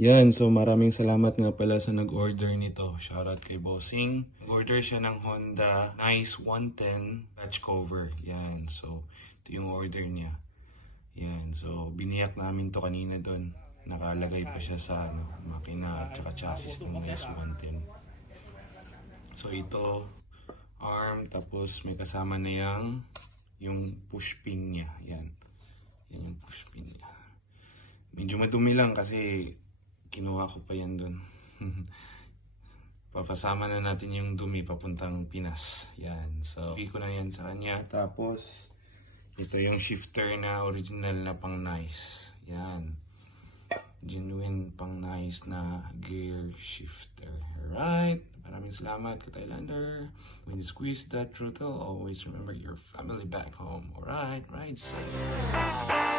Yan, so maraming salamat nga pala sa nag-order nito. Shoutout kay Bossing. Order siya ng Honda Nice 110 patch cover. Yan, so ito yung order niya. Yan, so biniyak namin to kanina doon. Nakalagay pa siya sa makina at saka chassis ng Nice 110. So ito, arm, tapos may kasama na yung push pin niya. Yan, yan yung push pin niya. Medyo madumi lang kasi kinuha ko pa yan dun. Papasama na natin yung dumi papuntang Pinas. Yan. So, bigay ko na yan sa kanya. Tapos, ito yung shifter na original na pang nice. Yan. Genuine pang nice na gear shifter. Alright. Maraming salamat ka Thailander. When you squeeze that throttle, always remember your family back home. Alright. Right. Safe.